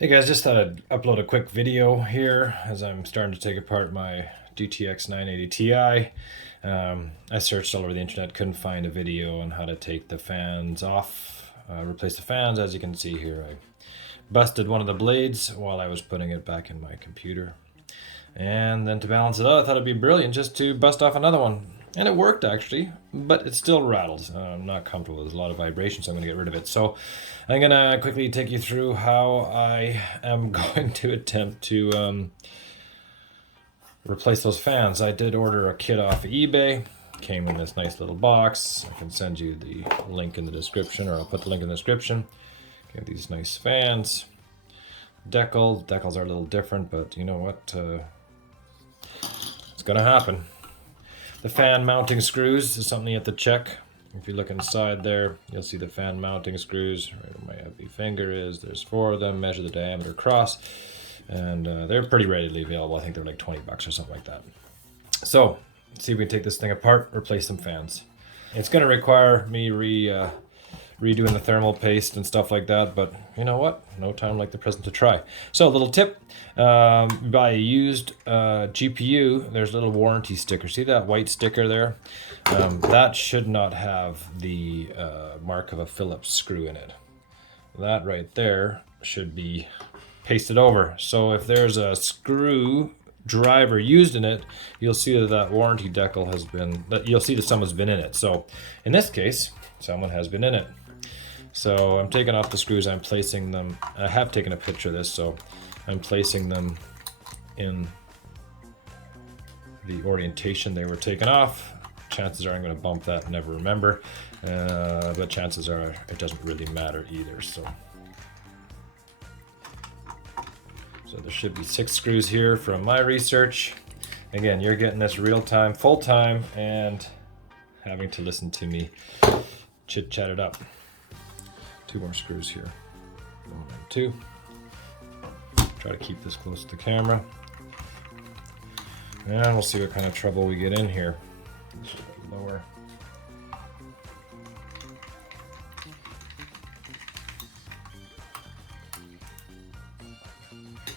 Hey guys, just thought I'd upload a quick video here as I'm starting to take apart my GTX 980 Ti. I searched all over the internet, couldn't find a video on how to take the fans off, replace the fans. As you can see here, I busted one of the blades while I was putting it back in my computer. And then to balance it out, I thought it'd be brilliant just to bust off another one. And it worked actually, but it still rattles. I'm not comfortable. There's a lot of vibration, so I'm going to get rid of it. So I'm going to quickly take you through how I am going to attempt to replace those fans. I did order a kit off of eBay. Came in this nice little box. I can send you the link in the description, or I'll put the link in the description. Okay, these nice fans. Decals are a little different, but you know what? It's going to happen. The fan mounting screws is something you have to check. If you look inside there, you'll see the fan mounting screws right where my heavy finger is. There's 4 of them. Measure the diameter across, and they're pretty readily available. I think they're like 20 bucks or something like that. So let's see if we can take this thing apart, replace some fans. It's going to require me redoing the thermal paste and stuff like that, but you know what? No time like the present to try. So a little tip, buy a used GPU, there's a little warranty sticker. See that white sticker there? That should not have the mark of a Phillips screw in it. That right there should be pasted over. So if there's a screw driver used in it, you'll see that warranty decal has been, you'll see that someone's been in it. So in this case, someone has been in it. So I'm taking off the screws, I'm placing them, I have taken a picture of this, so I'm placing them in the orientation they were taken off. Chances are I'm going to bump that and never remember, but chances are it doesn't really matter either. So there should be 6 screws here from my research. Again, you're getting this real time, full time, and having to listen to me chit chat it up. 2 more screws here. 1 and 2. Try to keep this close to the camera. And we'll see what kind of trouble we get in here. Just a bit lower.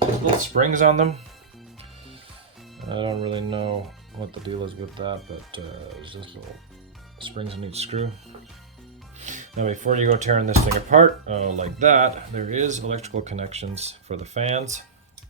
There's little springs on them. I don't really know what the deal is with that, but there's just little springs on each screw. Now before you go tearing this thing apart like that, there is electrical connections for the fans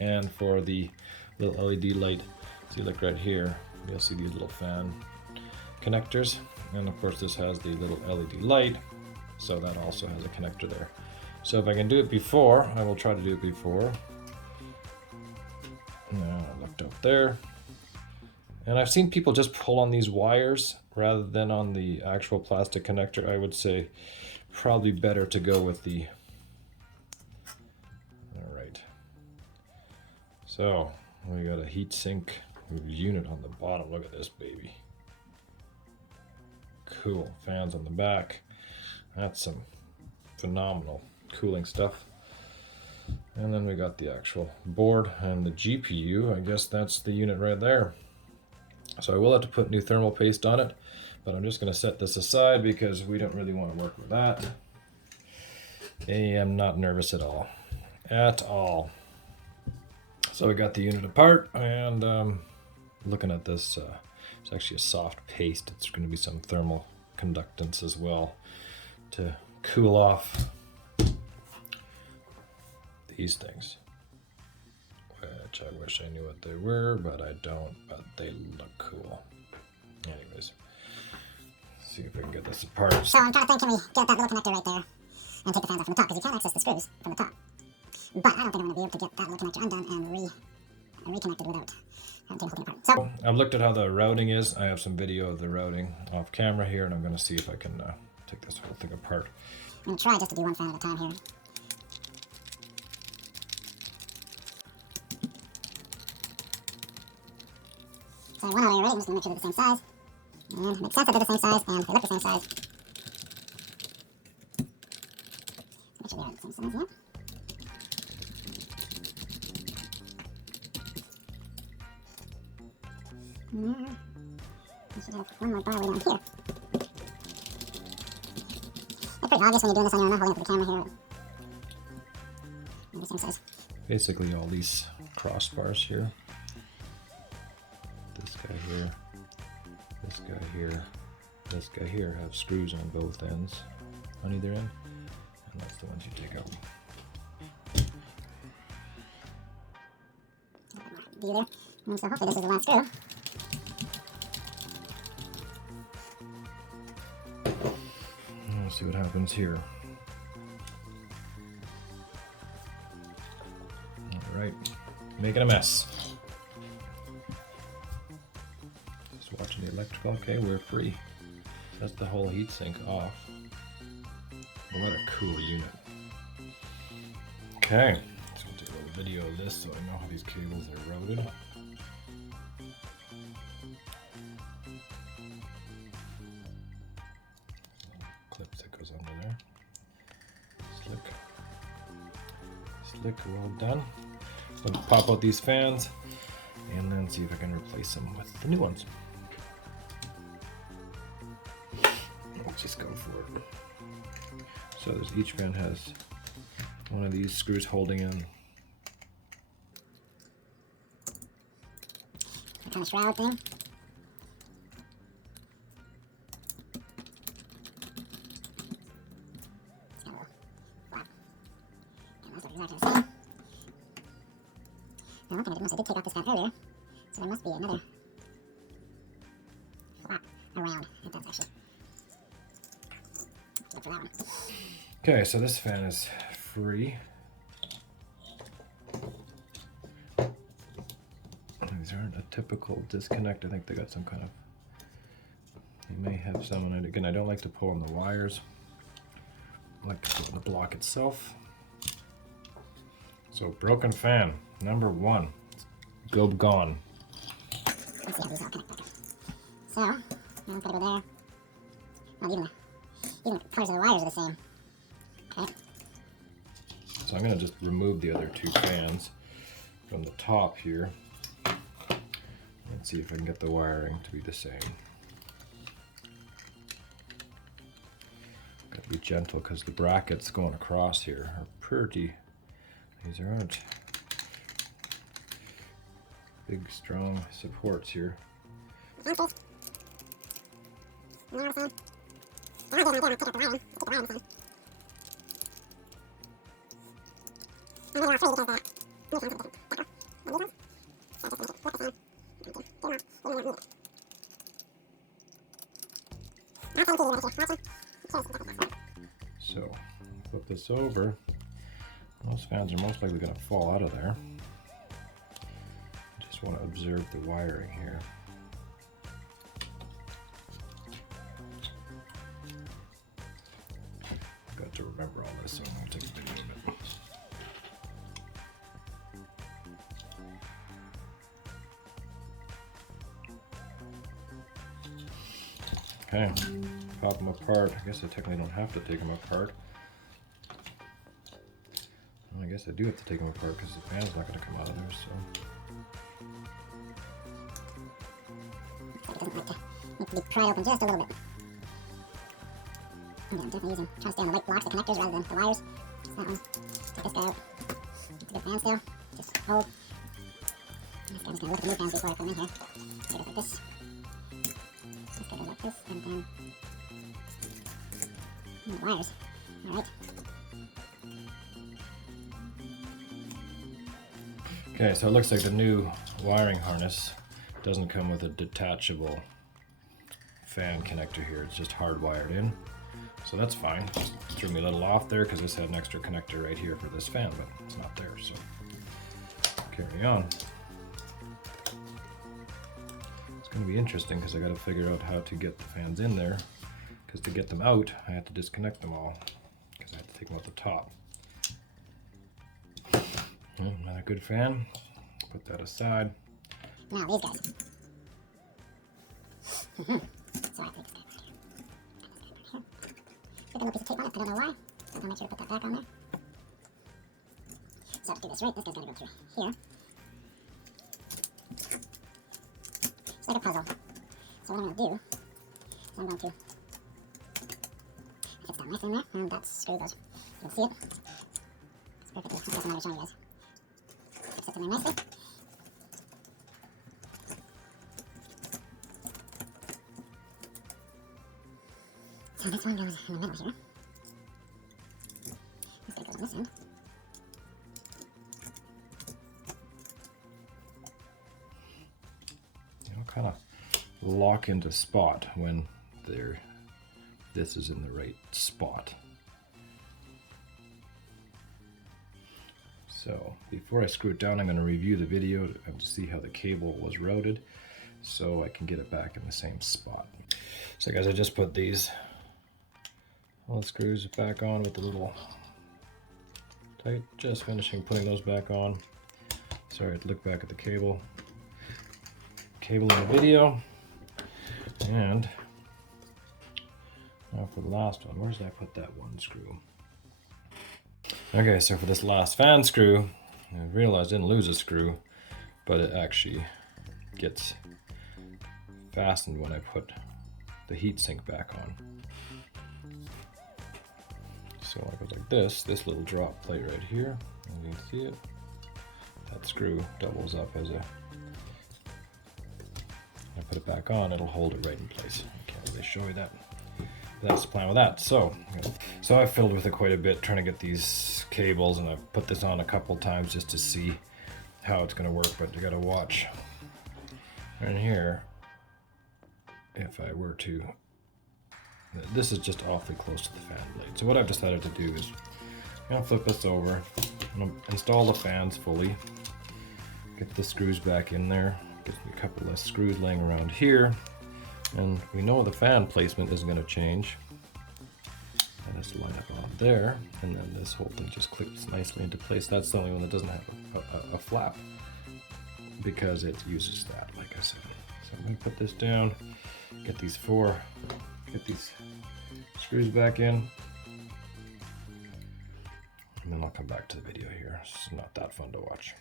and for the little LED light. So you look right here, you'll see these little fan connectors, and of course this has the little LED light, so that also has a connector there. So if I can do it before, I will try to do it before. Now I looked up there, and I've seen people just pull on these wires rather than on the actual plastic connector. I would say probably better to go with the, all right. So we got a heatsink unit on the bottom. Look at this baby. Cool, fans on the back. That's some phenomenal cooling stuff. And then we got the actual board and the GPU. I guess that's the unit right there. So I will have to put new thermal paste on it, but I'm just going to set this aside because we don't really want to work with that. I am not nervous at all. At all. So we got the unit apart, and looking at this, it's actually a soft paste. It's going to be some thermal conductance as well to cool off these things. Which I wish I knew what they were, but I don't, but they look cool. Anyways, see if we can get this apart. So I'm trying to think, can we get that little connector right there and take the fans off from the top, because you can't access the screws from the top. But I don't think I'm going to be able to get that little connector undone and reconnected without having to take the whole thing apart. So I've looked at how the routing is. I have some video of the routing off camera here, and I'm going to see if I can take this whole thing apart. I'm going to try just to do one fan at a time here. So one already, I'm just going to make sure they're the same size. And it makes sense that they're the same size, and they look the same size. Make sure they are the same size, yeah. I should have one more bar way down here. It's pretty obvious when you're doing this on your own, not holding up the camera here. Maybe same size. Basically all these crossbars here. This guy here, this guy here, this guy here have screws on both ends, on either end, and that's the ones you take out. Either. And so hopefully this is the last screw. Let's see what happens here. Alright, making a mess. Just watching the electrical. Okay, we're free. That's the whole heatsink off. What a cool unit. Okay, so we'll do a little video of this so I know how these cables are routed. Clips that goes under there. Slick, well done. I'll pop out these fans and then see if I can replace them with the new ones. Let's just go for it. So each fan has one of these screws holding in. Some kind of shroud thing. It's got a little flap. And those are exactly the same. Now, one thing I did notice, I did take off this fan earlier, so there must be another flap around. I think that's actually. Look for that one. Okay, so this fan is free. These aren't a typical disconnect. I think they got some kind of. They may have some. And again, I don't like to pull on the wires. I like to pull on the block itself. So broken fan number 1. Go gone. Let's see how these all connect back. So, now it's gotta go there. Well, even the colors of the wires are the same. Okay. So I'm going to just remove the other 2 fans from the top here. Let's see if I can get the wiring to be the same. Got to be gentle because the brackets going across here are pretty. These aren't big, strong supports here. So, flip this over. Those fans are most likely going to fall out of there. Just want to observe the wiring here. I've got to remember all this, so I'm going to take a video of it. Okay, pop them apart. I guess I technically don't have to take them apart. Well, I guess I do have to take them apart because the fan's not going to come out of there, so. It doesn't like to need to be pried open just a little bit. I'm definitely trying to stay on the right blocks, the connectors, rather than the wires. So that one. Take this guy out. It's a good fan still. Just hold. This guy's gonna look at the new fans before I put them in here. So it goes like this. This guy goes like this, and then the wires. Alright. Okay, so it looks like the new wiring harness doesn't come with a detachable fan connector here. It's just hardwired in. So that's fine. Just threw me a little off there because this had an extra connector right here for this fan, but it's not there, so carry on. It's going to be interesting because I got to figure out how to get the fans in there, because to get them out I have to disconnect them all because I have to take them out the top. Another good fan. Put that aside. Now these guys. So I take this guy back here. Put a little piece of tape on it. I don't know why. So I'm gonna make sure to put that back on there. So to do this right, this guy's gotta go through here. It's like a puzzle. So what I'm gonna do is I'm going to. It fits down nicely in there, and that screw goes. You can see it. It's perfect. that's what I was showing you guys. Sits in there nicely. So this one goes in the middle here. This guy goes on this end. Kind of lock into spot when this is in the right spot. So before I screw it down, I'm going to review the video to see how the cable was routed so I can get it back in the same spot. So guys, I just put these all the screws back on with the little tight, just finishing putting those back on. Sorry, I had to look back at the cable in the video. And now for the last one, where did I put that one screw? Okay, so for this last fan screw, I realized I didn't lose a screw, but it actually gets fastened when I put the heatsink back on. So it goes like this little drop plate right here, and you can see it. That screw doubles up as a, I put it back on, it'll hold it right in place. I can't really show you that. But that's the plan with that. So I filled with it quite a bit trying to get these cables, and I've put this on a couple times just to see how it's going to work, but you got to watch. Right here, if I were to, this is just awfully close to the fan blade. So what I've decided to do is I'm going to flip this over, I'm going to install the fans fully, get the screws back in there, get a couple less screws laying around here, and we know the fan placement isn't going to change. That has to line up on there, and then this whole thing just clips nicely into place. That's the only one that doesn't have a flap, because it uses that, like I said. So I'm going to put this down, get these screws back in, and then I'll come back to the video here. It's not that fun to watch.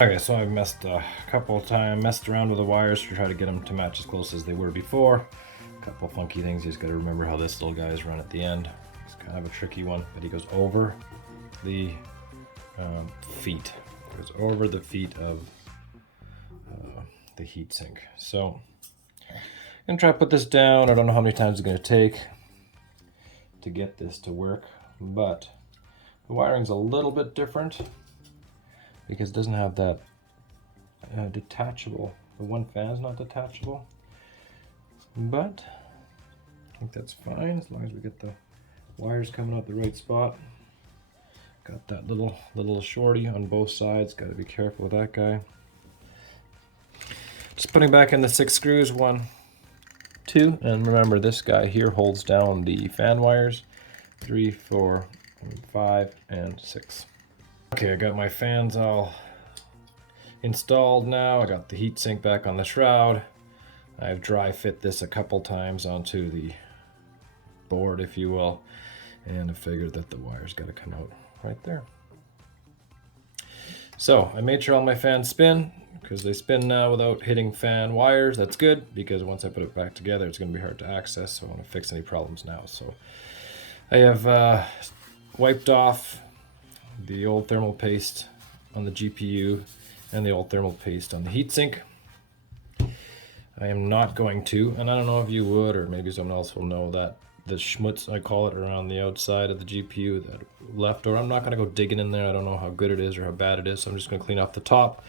Okay, so I've messed a couple of times, messed around with the wires to try to get them to match as close as they were before. A couple of funky things. You just got to remember how this little guy is run at the end. It's kind of a tricky one, but he goes over the feet. It goes over the feet of the heatsink. So I'm gonna try to put this down. I don't know how many times it's gonna take to get this to work, but the wiring's a little bit different because it doesn't have that detachable. The one fan is not detachable, but I think that's fine as long as we get the wires coming out the right spot. Got that little shorty on both sides. Got to be careful with that guy. Just putting back in the 6 screws, 1, 2, and remember this guy here holds down the fan wires. 3, 4, 5, and 6. Okay, I got my fans all installed now. I got the heatsink back on the shroud. I've dry fit this a couple times onto the board, if you will, and I figured that the wires got to come out right there. So I made sure all my fans spin, because they spin now without hitting fan wires. That's good, because once I put it back together it's going to be hard to access, so I want to fix any problems now. So I have wiped off the old thermal paste on the GPU and the old thermal paste on the heatsink. I am not going to, and I don't know if you would, or maybe someone else will know, that the schmutz, I call it, around the outside of the GPU, that leftover, I'm not going to go digging in there. I don't know how good it is or how bad it is, so I'm just going to clean off the top,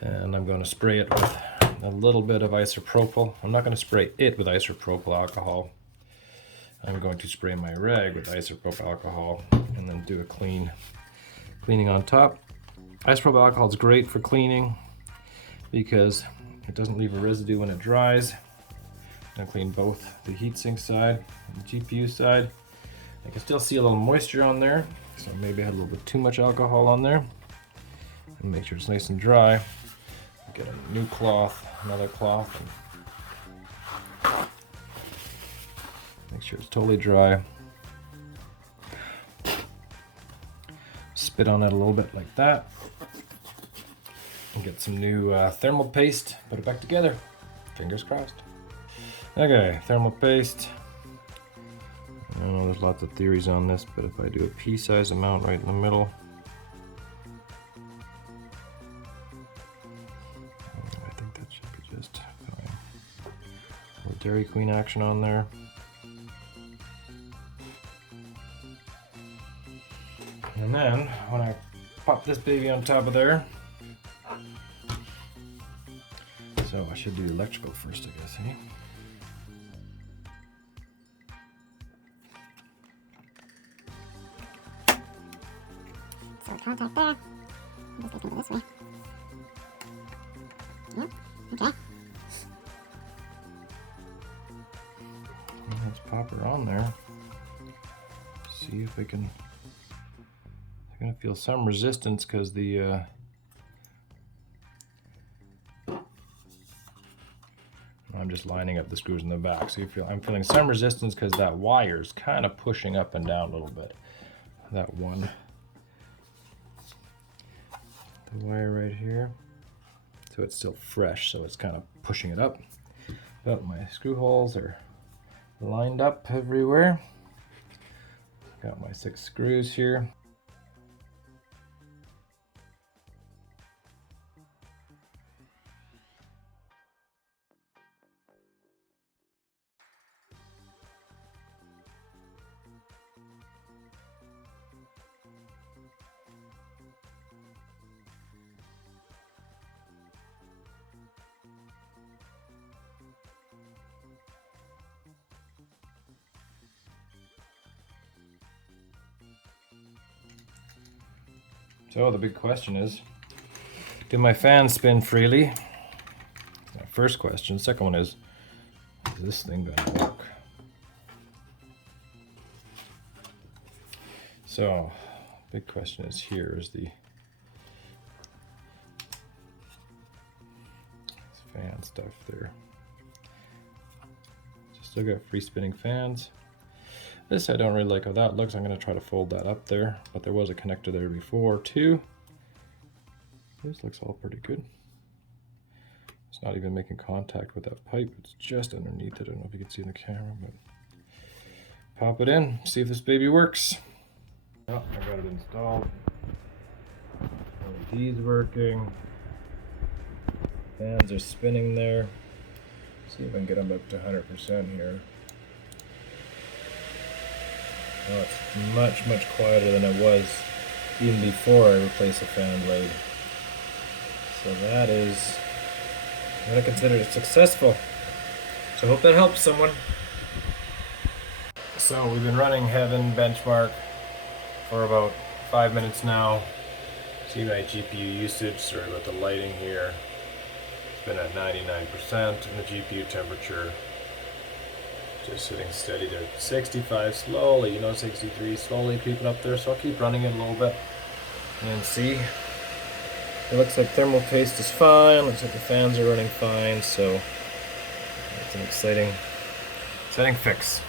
and I'm going to spray it with a little bit of isopropyl. I'm not going to spray it with isopropyl alcohol. I'm going to spray my rag with isopropyl alcohol and then do a cleaning on top. Isopropyl alcohol is great for cleaning because it doesn't leave a residue when it dries. I'm going to clean both the heatsink side and the GPU side. I can still see a little moisture on there, so maybe I had a little bit too much alcohol on there. And make sure it's nice and dry. Get a new cloth, another cloth, and make sure it's totally dry. Spit on it a little bit like that. And get some new thermal paste, put it back together. Fingers crossed. Okay, thermal paste. I know there's lots of theories on this, but if I do a pea-size amount right in the middle, Dairy Queen action on there. And then when I pop this baby on top of there, so I should do electrical first, I guess, eh? So a contact there. This guy's gonna go this way. Yep, okay. Let's pop her on there. See if we can. I'm gonna feel some resistance because the I'm just lining up the screws in the back. So I'm feeling some resistance because that wire's kind of pushing up and down a little bit. That one. The wire right here. So it's still fresh, so it's kind of pushing it up. But my screw holes are lined up everywhere. Got my 6 screws here. So the big question is, did my fan spin freely? My first question. Second one is this thing gonna work? So, big question is here is the fan stuff there. Still got free spinning fans. This I don't really like how that looks. I'm going to try to fold that up there, but there was a connector there before too. This looks all pretty good. It's not even making contact with that pipe. It's just underneath it. I don't know if you can see in the camera, but pop it in, see if this baby works. Oh, I got it installed. LED's working. Fans are spinning there. See if I can get them up to 100% here. Oh, it's much quieter than it was even before I replaced the fan blade. So that is, I'm going to consider it successful. So I hope that helps someone. So we've been running Heaven benchmark for about 5 minutes now. See my GPU usage, sorry about the lighting here. It's been at 99% and the GPU temperature just sitting steady there. 65 slowly, 63 slowly creeping up there, so I'll keep running it a little bit and see. It looks like thermal paste is fine, looks like the fans are running fine, so it's an exciting fix.